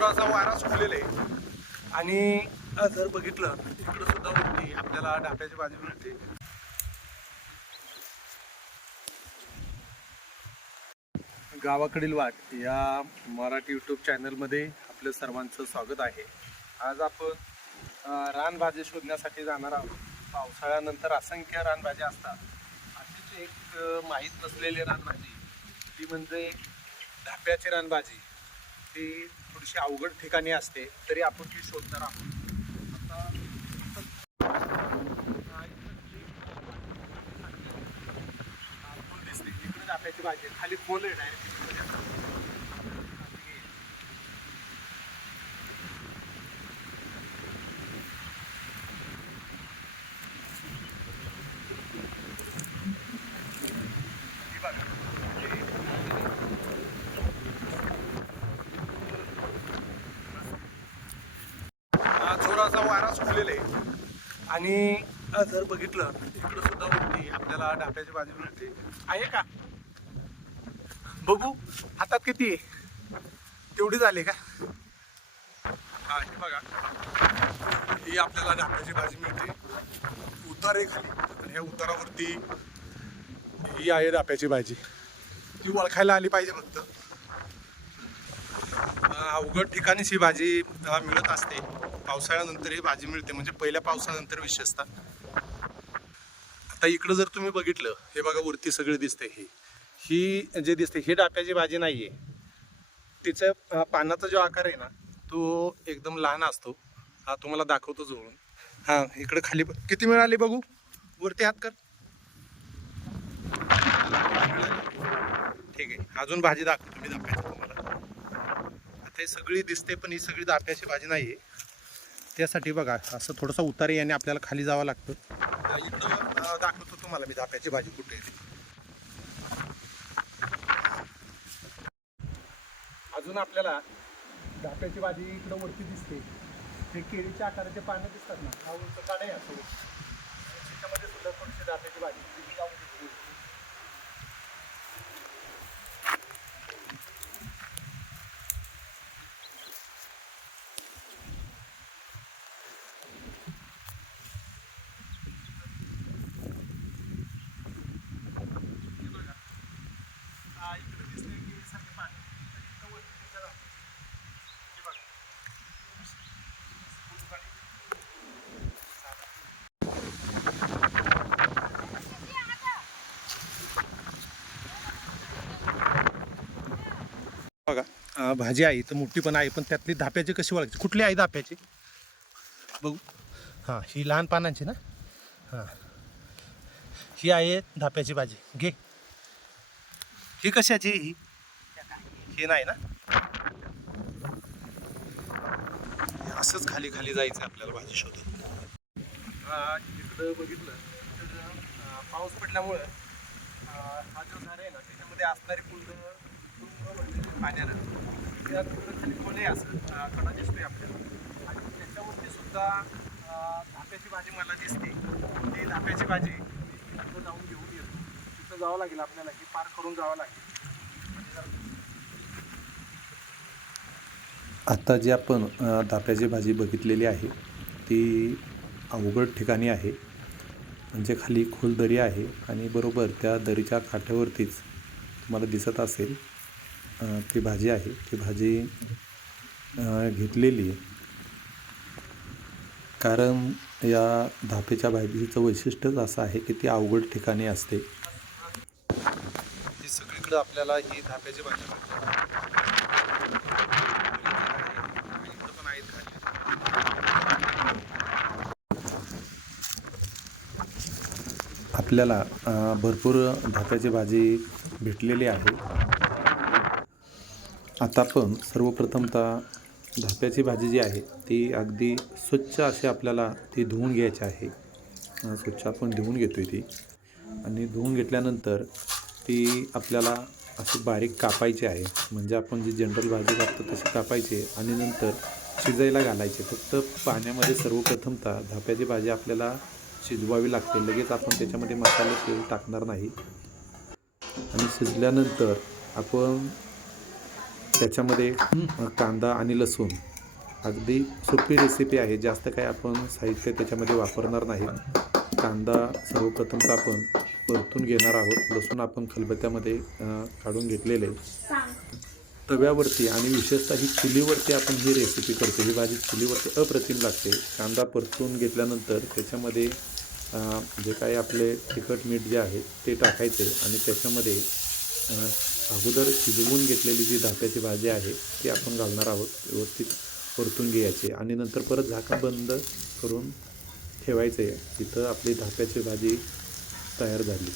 जोराचा वारा सुटलेला आहे आणि जर बघितलं इकडं सुद्धा वरती आपल्याला डाफ्याची भाजी मिळते. गावाकडील वाट या मराठी यूट्यूब चॅनलमध्ये आपलं सर्वांचं स्वागत आहे. आज आपण रानभाजी शोधण्यासाठी जाणार आहोत. पावसाळ्यानंतर असंख्य रानभाज्या असतात. अशीच एक माहीत नसलेली रानभाजी ती म्हणजे धाप्याची रानभाजी. ती थोडीशी अवघड ठिकाणी असते तरी आपण ती शोधणार आहोत. फुल दिसते इकडे धाप्याची भाजी खाली खोल आहे डायरेक्ट. जोराचा वारा सुटलेला आहे आणि जर बघितलं इकडं सुद्धा वरती आपल्याला डाफ्याची भाजी मिळते. आहे का बघू हातात किती आहे तेवढी झाली का. हा हे बघा ही आपल्याला डाफ्याची भाजी मिळते. उतार आहे खाली आणि ह्या उतारावरती ही आहे डाफ्याची भाजी. ती ओळखायला आली पाहिजे फक्त. अवघड ठिकाणीच ही भाजी मिळत असते. पावसाळ्यानंतर ही भाजी मिळते म्हणजे पहिल्या पावसानंतर विशेषतः. आता इकडं जर तुम्ही बघितलं हे बघा वरती सगळे दिसते. ही जे दिसते ही डाफ्याची भाजी नाही आहे. तिचं पानाचा जो आकार आहे ना तो एकदम लहान असतो. हा तुम्हाला दाखवतो जवळून. हा इकडे खाली किती मिळाली बघू. वरती हात कर. ठीक आहे अजून भाजी दाखवतो मी डाफ्याची तुम्हाला. आता ही सगळी दिसते पण ही सगळी डाफ्याची भाजी नाही आहे. त्यासाठी बघा असं थोडासा उतार आहे आणि आपल्याला खाली जावं लागतं. इकडं दाखवतो तुम्हाला मी धाप्याची भाजी कुठे आहे. अजून आपल्याला धाप्याची भाजी इकडं वरती दिसते. हे केळीच्या आकाराचे पानं दिसतात ना हा उंच काढ आहे असं. त्याच्यामध्ये सुद्धा थोडीशी धाप्याची भाजी बघा भाजी आहे तर मोठी पण आहे पण त्यातली धाप्याची कशी ओळखायची. कुठली आहे धाप्याची बघू. हां ही लहान पानांची ना. हां ही आहे धाप्याची भाजी. घे. ही कशाची ही नाही ना. असंच खाली खाली जायचं आपल्याला भाजी शोधत. इकडं बघितलं तर पाऊस पडल्यामुळं हा जो झाड आहे ना त्याच्यामध्ये असणारी फुलं पाण्यानं त्या खाली खोले असं कडा दिसतोय आपल्याला. आणि त्याच्यावरती सुद्धा धाप्याची भाजी मला दिसते. ती धाप्याची भाजी तिथं जाऊन घेऊन येतो. तिथं जावं लागेल आपल्याला की पार करून जावं लागेल. आता जी आपण धाप्याची भाजी बघितलेली आहे ती अवघड ठिकाणी आहे. म्हणजे खाली खोल दरी आहे आणि बरोबर त्या दरीच्या काठावरतीच तुम्हाला दिसत असेल ती भाजी आहे. ती भाजी घेतलेली कारण या धाप्याच्या भाजीचं वैशिष्ट्यच असं आहे की ती अवघड ठिकाणी असते. ही सगळीकडे आपल्याला ही धाप्याची भाजी आपल्याला भरपूर धाप्याची भाजी भेटलेली आहे. आता आपण सर्वप्रथमतः धाप्याची भाजी जी आहे ती अगदी स्वच्छ अशी आपल्याला ती धुवून घ्यायची आहे. स्वच्छ आपण धुवून घेतो ती आणि धुवून घेतल्यानंतर ती आपल्याला अशी बारीक कापायची आहे. म्हणजे आपण जी जनरल भाजी कापतो तशी कापायची आणि नंतर शिजायला घालायची. फक्त पाण्यामध्ये सर्वप्रथमतः धाप्याची भाजी आपल्याला शिजवावी लागते. लगेच आपण त्याच्यामध्ये मसाले तेल टाकणार नाही. आणि शिजल्यानंतर आपण त्याच्यामध्ये कांदा आणि लसूण, अगदी सोपी रेसिपी आहे. जास्त काही आपण साहित्य त्याच्यामध्ये वापरणार नाही. कांदा सर्वप्रथमतः आपण परतून घेणार आहोत. लसूण आपण खलबत्त्यामध्ये काढून घेतलेले. तव्यावरती आणि विशेषतः ही चुलीवरती आपण ही रेसिपी करतो. ही भाजी चुलीवरती अप्रतिम लागते. कांदा परतून घेतल्यानंतर त्याच्यामध्ये जे काही आपले तिखट मीठ जे आहे ते टाकायचे आणि त्याच्यामध्ये अगोदर शिजवून घेतलेली जी धाप्याची भाजी आहे ती आपण घालणार आहोत. व्यवस्थित परतून घ्यायची आणि नंतर परत झाकण बंद करून ठेवायचे. तिथं आपली धाप्याची भाजी तयार झाली.